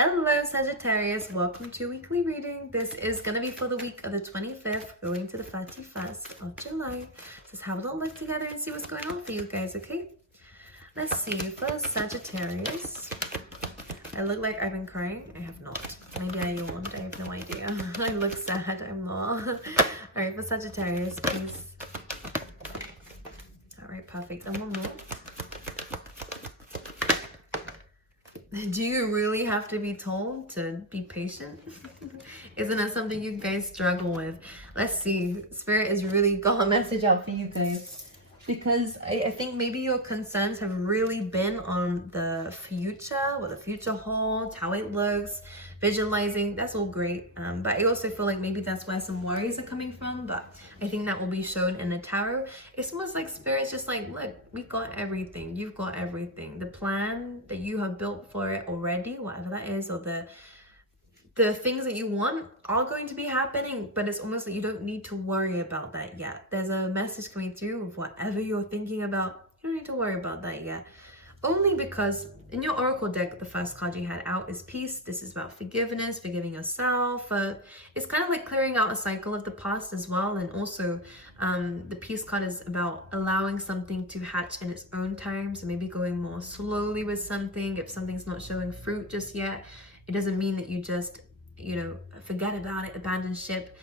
Hello Sagittarius, welcome to weekly reading. This is going to be for the week of the 25th going to the 31st of July. Let's have a little look together and see what's going on for you guys, okay? Let's see, for Sagittarius, I look like I've been crying. I have not. Maybe I yawned, I have no idea. I look sad, I'm not. Alright, for Sagittarius, please. Alright, perfect. And one more. Do you really have to be told to be patient? Isn't that something you guys struggle with? Let's see. Spirit has really got a message out for you guys. Because I think maybe your concerns have really been on the future, what the future holds, how it looks, visualizing. That's all great. But I also feel like maybe that's where some worries are coming from. But I think that will be shown in the tarot. It's almost like Spirit's just like, look, we got everything. You've got everything. The plan that you have built for it already, whatever that is, or the things that you want are going to be happening, but it's almost like you don't need to worry about that yet. There's a message coming through of whatever you're thinking about. You don't need to worry about that yet. Only because in your oracle deck, the first card you had out is peace. This is about forgiveness, forgiving yourself. It's kind of like clearing out a cycle of the past as well. And also the peace card is about allowing something to hatch in its own time. So maybe going more slowly with something. If something's not showing fruit just yet, it doesn't mean that you just, forget about it, abandon ship,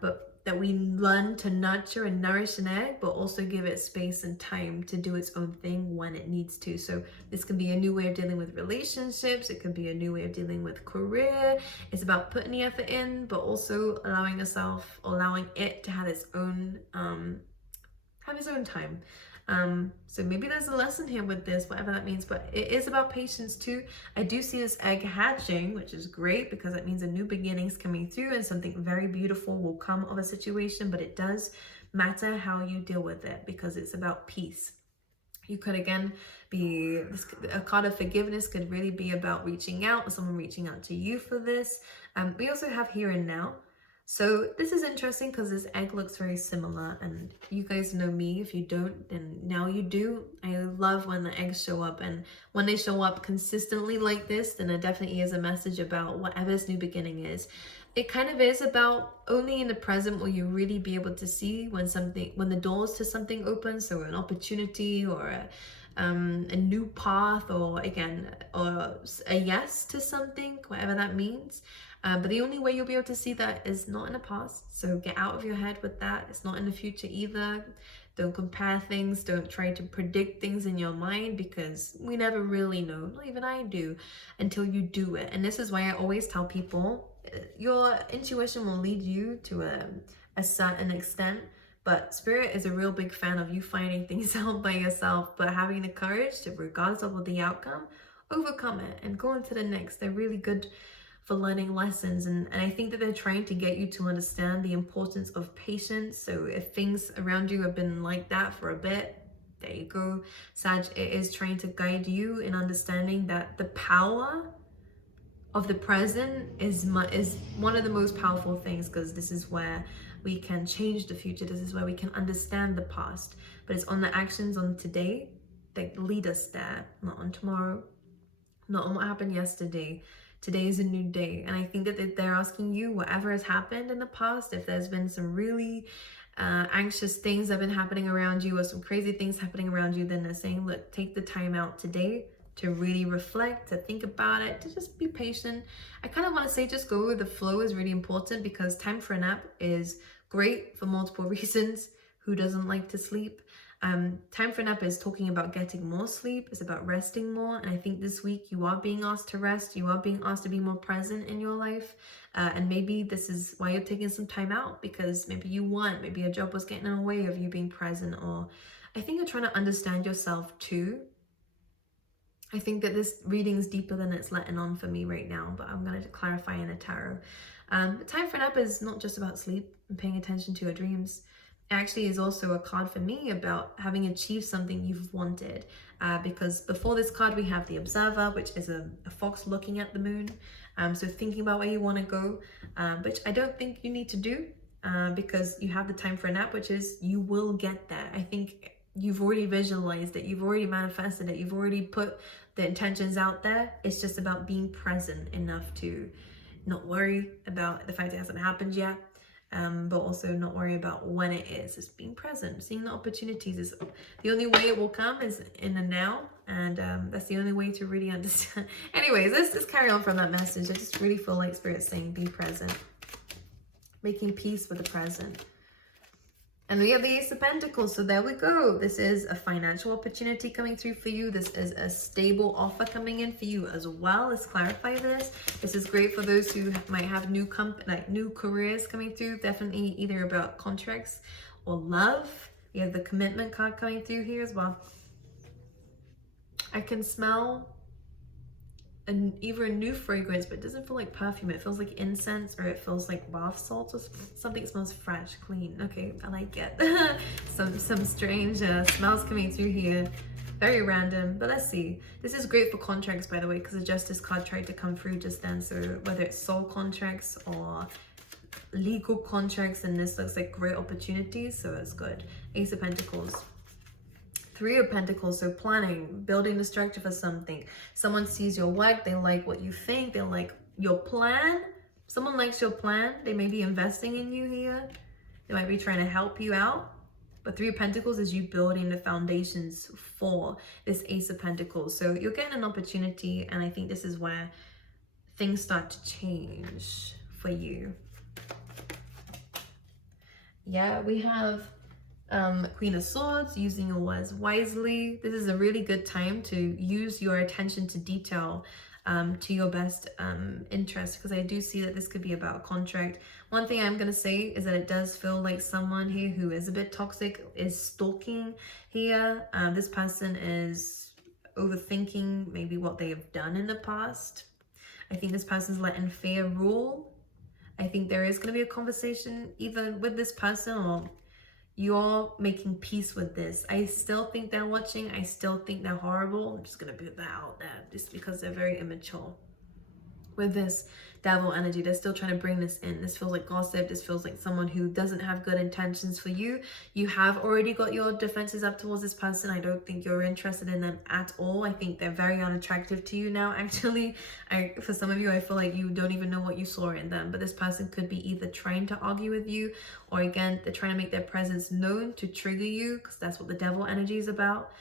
but that we learn to nurture and nourish an egg, but also give it space and time to do its own thing when it needs to. So this can be a new way of dealing with relationships. It can be a new way of dealing with career. It's about putting the effort in, but also allowing it to have its own, time. So maybe there's a lesson here with this, whatever that means, but it is about patience too. I do see this egg hatching, which is great because that means a new beginning's coming through and something very beautiful will come of a situation, but it does matter how you deal with it because it's about peace. You could again be, a card of forgiveness could really be about reaching out, or someone reaching out to you for this. We also have here and now. So this is interesting because this egg looks very similar, and you guys know me. If you don't, then now you do. I love when the eggs show up, and when they show up consistently like this, then it definitely is a message about whatever this new beginning is. It kind of is about only in the present will you really be able to see when the doors to something open, so an opportunity or a new path, or a yes to something, whatever that means. But the only way you'll be able to see that is not in the past. So get out of your head with that. It's not in the future either. Don't compare things. Don't try to predict things in your mind because we never really know, not even I do, until you do it. And this is why I always tell people, your intuition will lead you to a certain extent. But Spirit is a real big fan of you finding things out by yourself, but having the courage to, regardless of the outcome, overcome it and go on to the next. They're really good for learning lessons, and I think that they're trying to get you to understand the importance of patience. So if things around you have been like that for a bit, there you go, Sag. It is trying to guide you in understanding that the power of the present is one of the most powerful things, because this is where we can change the future. This is where we can understand the past, but it's on the actions on today that lead us there, not on tomorrow, not on what happened yesterday. Today is a new day. And I think that they're asking you, whatever has happened in the past, if there's been some really anxious things that have been happening around you or some crazy things happening around you, then they're saying, look, take the time out today to really reflect, to think about it, to just be patient. I kind of want to say just go with the flow is really important, because time for a nap is great for multiple reasons. Who doesn't like to sleep? Time for nap is talking about getting more sleep. It's about resting more. And I think this week you are being asked to rest. You are being asked to be more present in your life. And maybe this is why you're taking some time out, because maybe your job was getting in the way of you being present. Or I think you're trying to understand yourself too. I think that this reading is deeper than it's letting on for me right now, but I'm going to clarify in a tarot. Time for nap is not just about sleep and paying attention to your dreams. Actually is also a card for me about having achieved something you've wanted, because before this card we have the Observer, which is a fox looking at the moon, so thinking about where you want to go, which I don't think you need to do, because you have the time for a nap, which is you will get there. I think you've already visualized it, you've already manifested it, you've already put the intentions out there. It's just about being present enough to not worry about the fact it hasn't happened yet, but also not worry about when it is. It's being present, seeing the opportunities. Is the only way it will come is in the now, and that's the only way to really understand. Anyways, let's carry on from that message. I just really feel like Spirit's saying be present, making peace with the present. And we have the Ace of Pentacles, so there we go. This is a financial opportunity coming through for you. This is a stable offer coming in for you as well. Let's clarify this. This is great for those who might have new careers coming through. Definitely either about contracts or love. We have the commitment card coming through here as well. I can smell either a new fragrance, but it doesn't feel like perfume. It feels like incense, or it feels like bath salts, or something. Smells fresh, clean. Okay, I like it. some strange smells coming through here. Very random, but let's see. This is great for contracts, by the way, because the Justice card tried to come through just then. So whether it's soul contracts or legal contracts, and this looks like great opportunities, so it's good. Ace of Pentacles. Three of Pentacles, so planning, building the structure for something. Someone sees your work, they like what you think, they like your plan. Someone likes your plan, they may be investing in you here. They might be trying to help you out. But Three of Pentacles is you building the foundations for this Ace of Pentacles. So you're getting an opportunity, and I think this is where things start to change for you. Yeah, we have Queen of Swords, using your words wisely. This is a really good time to use your attention to detail to your best interest, because I do see that this could be about a contract. One thing I'm going to say is that it does feel like someone here who is a bit toxic is stalking here. This person is overthinking maybe what they have done in the past. I think this person's letting fear rule. I think there is going to be a conversation either with this person, or you're making peace with this. I still think they're watching. I still think they're horrible. I'm just going to put that out there just because they're very immature. With this Devil energy, they're still trying to bring this in. This feels like gossip. This feels like someone who doesn't have good intentions for you. You have already got your defenses up towards this person. I don't think you're interested in them at all. I think they're very unattractive to you now, actually. For some of you, I feel like you don't even know what you saw in them. But this person could be either trying to argue with you, or again, they're trying to make their presence known to trigger you, because that's what the Devil energy is about.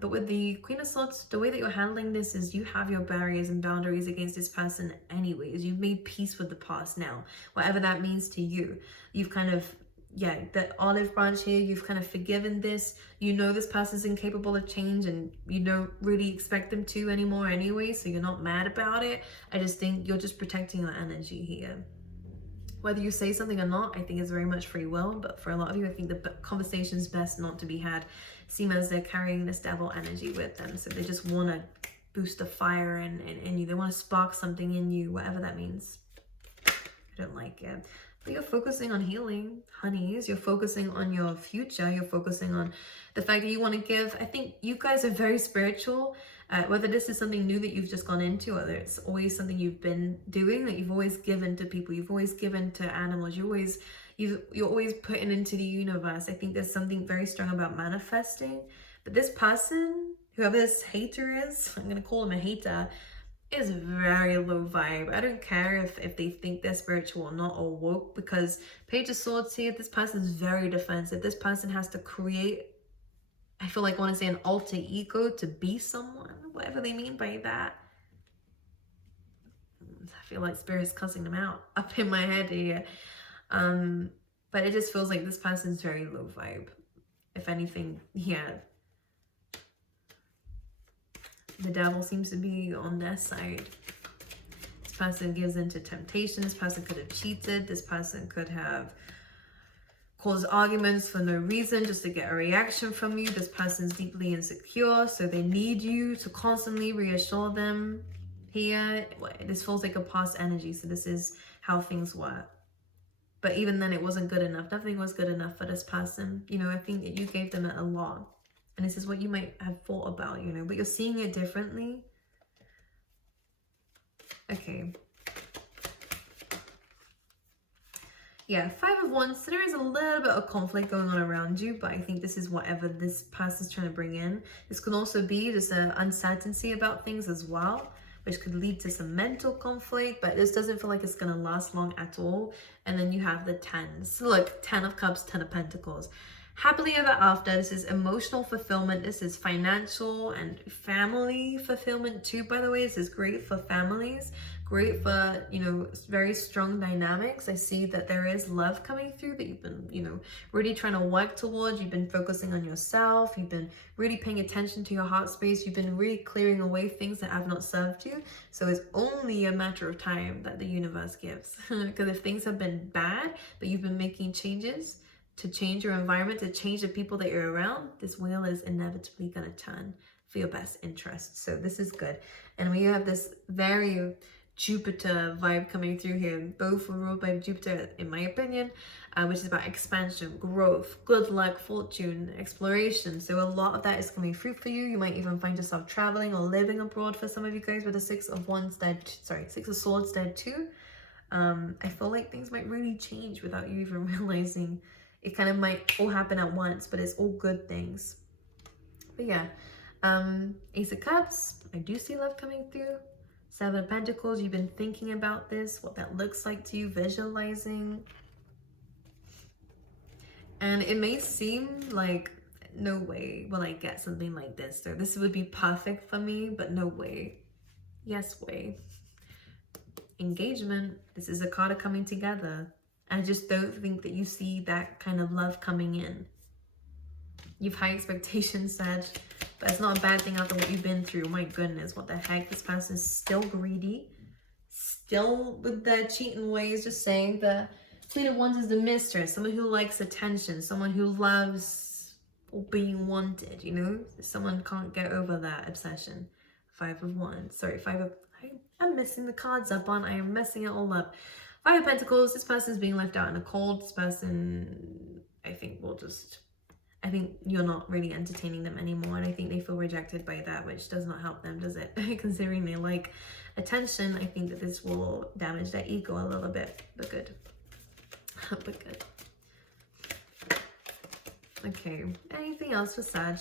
But with the Queen of Swords, the way that you're handling this is you have your barriers and boundaries against this person anyways. You've made peace with the past now, whatever that means to you. You've kind of, yeah, the olive branch here, you've kind of forgiven this. You know this person's incapable of change, and you don't really expect them to anymore anyway, so you're not mad about it. I just think you're just protecting your energy here. Whether you say something or not, I think it's very much free will, but for a lot of you, I think the conversation's best not to be had. Seem as they're carrying this Devil energy with them, so they just want to boost the fire in you. They want to spark something in you, whatever that means. I don't like it. But you're focusing on healing, honeys. You're focusing on your future. You're focusing on the fact that you want to give. I think you guys are very spiritual. Whether this is something new that you've just gone into, or whether it's always something you've been doing, that you've always given to people, you've always given to animals, you're always putting into the universe. I think there's something very strong about manifesting. But this person, whoever this hater is, I'm going to call him a hater, is very low vibe. I don't care if they think they're spiritual or not, or woke, because Page of Swords here, this person is very defensive. This person has to create, I feel like I want to say, an alter ego to be someone, whatever they mean by that. I feel like Spirit's cussing them out up in my head here. But it just feels like this person's very low vibe. If anything, yeah. The Devil seems to be on their side. This person gives into temptation. This person could have cheated. This person could have caused arguments for no reason, just to get a reaction from you. This person's deeply insecure, so they need you to constantly reassure them. Here, this feels like a past energy, so this is how things were. But even then, it wasn't good enough. Nothing was good enough for this person. You know, I think that you gave them a lot. And this is what you might have thought about, you know, but you're seeing it differently. Okay. Yeah, Five of Wands. So there is a little bit of conflict going on around you, but I think this is whatever this person is trying to bring in. This can also be just an uncertainty about things as well, which could lead to some mental conflict, but this doesn't feel like it's going to last long at all. And then you have the Tens. So look, Ten of Cups, Ten of Pentacles. Happily ever after. This is emotional fulfillment. This is financial and family fulfillment too, by the way. This is great for families. Great for, you know, very strong dynamics. I see that there is love coming through that you've been, you know, really trying to work towards. You've been focusing on yourself. You've been really paying attention to your heart space. You've been really clearing away things that have not served you. So it's only a matter of time that the universe gives. Because if things have been bad, but you've been making changes to change your environment, to change the people that you're around, this wheel is inevitably going to turn for your best interest. So this is good. And we have this very Jupiter vibe coming through here. Both were ruled by Jupiter, in my opinion, which is about expansion, growth, good luck, fortune, exploration. So a lot of that is coming through for you. You might even find yourself traveling or living abroad for some of you guys with the Six of Swords there too. I feel like things might really change without you even realizing. It kind of might all happen at once, but it's all good things. But yeah, Ace of Cups, I do see love coming through. Seven of Pentacles, you've been thinking about this, what that looks like to you, visualizing. And it may seem like, no way will I get something like this. So this would be perfect for me, but no way. Yes way. Engagement, this is a card of coming together. I just don't think that you see that kind of love coming in. You've high expectations, Sag, but it's not a bad thing after what you've been through. My goodness, what the heck? This person is still greedy, still with their cheating ways, just saying the Queen of Wands is the mistress, someone who likes attention, someone who loves being wanted, you know? Someone can't get over that obsession. Five of Wands, sorry, I'm messing the cards up, aren't I? I'm messing it all up. Five of Pentacles, this person is being left out in the cold. This person, I think you're not really entertaining them anymore. And I think they feel rejected by that, which does not help them, does it? Considering they like attention, I think that this will damage their ego a little bit, but good. But good. Okay, anything else for Sag?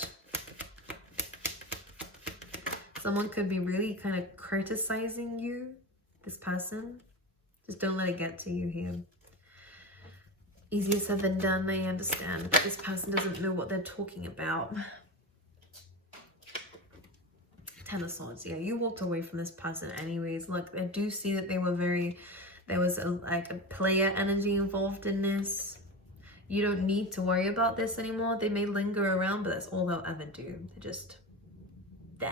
Someone could be really kind of criticizing you, this person. Just don't let it get to you here. Easier said than done, I understand, but this person doesn't know what they're talking about. Ten of Swords, yeah, you walked away from this person anyways. Look, I do see that there was like a player energy involved in this. You don't need to worry about this anymore. They may linger around, but that's all they'll ever do. They're just there.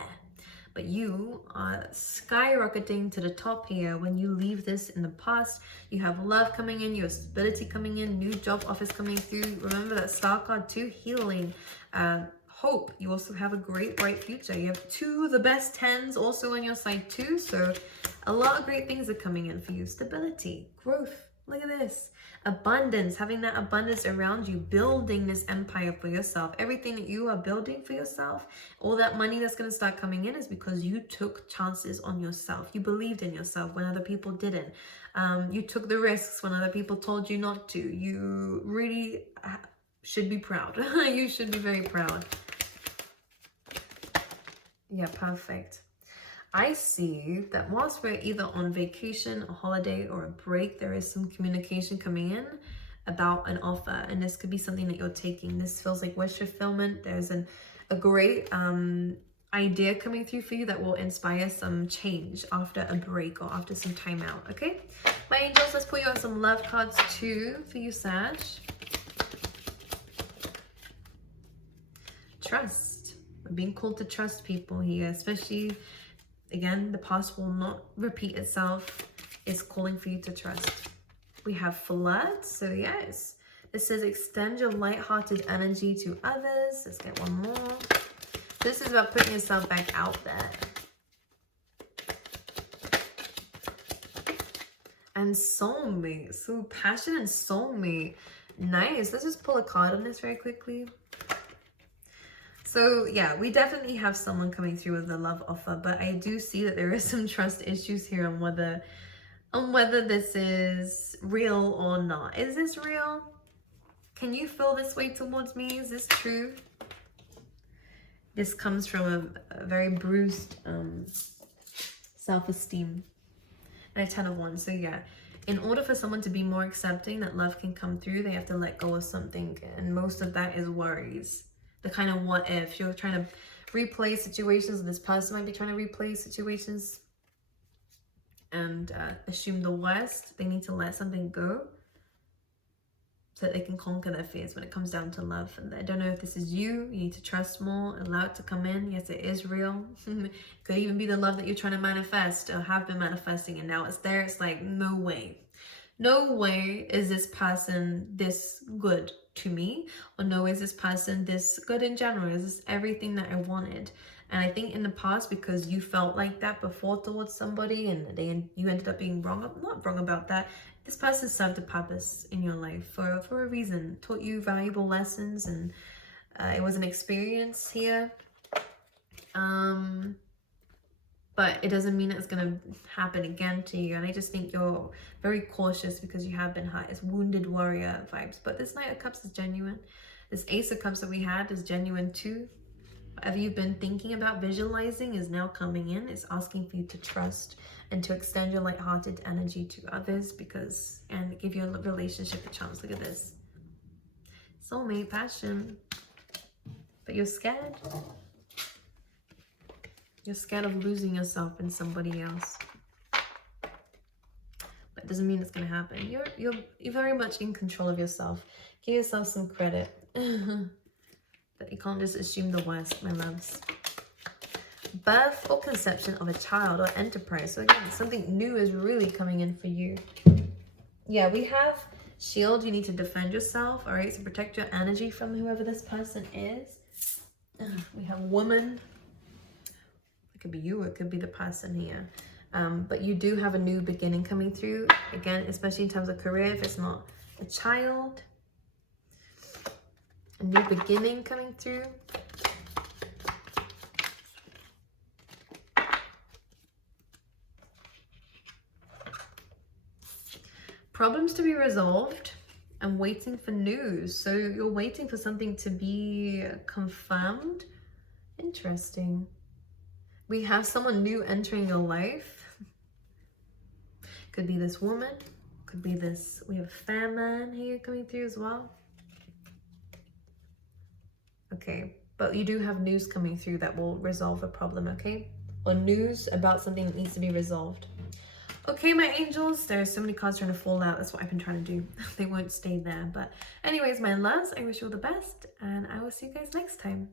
But you are skyrocketing to the top here. When you leave this in the past, you have love coming in, you have stability coming in, new job offers coming through. Remember that star card too, healing, hope. You also have a great bright future. You have two of the best tens also on your side too. So a lot of great things are coming in for you. Stability, growth. Look at this. Abundance, having that abundance around you, building this empire for yourself. Everything that you are building for yourself, all that money that's going to start coming in is because you took chances on yourself. You believed in yourself when other people didn't. You took the risks when other people told you not to. You really should be proud. You should be very proud. Yeah, perfect. I see that whilst we're either on vacation, a holiday, or a break, there is some communication coming in about an offer. And this could be something that you're taking. This feels like wish fulfillment. There's a great idea coming through for you that will inspire some change after a break or after some time out, okay? My angels, let's pull you out some love cards too for you, Sag. Trust. We're being called to trust people here, especially... Again, the past will not repeat itself. It's calling for you to trust. We have flood. So yes, this says extend your light-hearted energy to others. Let's get one more. This is about putting yourself back out there. And soulmate. So passion and soulmate. Nice. Let's just pull a card on this very quickly. So yeah, we definitely have someone coming through with a love offer, but I do see that there is some trust issues here on whether on whether this is real or not. Is this real? Can you feel this way towards me? Is this true? This comes from a very bruised self-esteem and a 10 of Wands. So yeah, in order for someone to be more accepting that love can come through, they have to let go of something. And most of that is worries. The kind of what if. You're trying to replay situations. This person might be trying to replay situations and assume the worst. They need to let something go so that they can conquer their fears when it comes down to love. And I don't know if this is you. You need to trust more, allow it to come in. Yes, it is real. It could even be the love that you're trying to manifest or have been manifesting, and now it's there. It's like, no way. No way is this person this good to me, or no way is this person this good in general. Is this everything that I wanted? And I think in the past, because you felt like that before towards somebody and you ended up being wrong, not wrong about that, this person served a purpose in your life for a reason, taught you valuable lessons, and it was an experience here. But it doesn't mean it's going to happen again to you. And I just think you're very cautious because you have been hurt. It's wounded warrior vibes. But this Knight of Cups is genuine. This Ace of Cups that we had is genuine too. Whatever you've been thinking about, visualizing, is now coming in. It's asking for you to trust and to extend your lighthearted energy to others, and give your relationship a chance. Look at this. Soulmate, passion. But you're scared. You're scared of losing yourself in somebody else. But it doesn't mean it's going to happen. You're very much in control of yourself. Give yourself some credit. But you can't just assume the worst, my loves. Birth or conception of a child or enterprise. So again, something new is really coming in for you. Yeah, we have shield. You need to defend yourself, all right? So protect your energy from whoever this person is. We have woman. It could be you, it could be the person here. But you do have a new beginning coming through. Again, especially in terms of career, if it's not a child. A new beginning coming through. Problems to be resolved and waiting for news. So you're waiting for something to be confirmed. Interesting. We have someone new entering your life. Could be this woman. Could be this. We have fair man here coming through as well. Okay, but you do have news coming through that will resolve a problem, okay? Or news about something that needs to be resolved. Okay, my angels, there are so many cards trying to fall out. That's what I've been trying to do. They won't stay there. But anyways, my loves, I wish you all the best, and I will see you guys next time.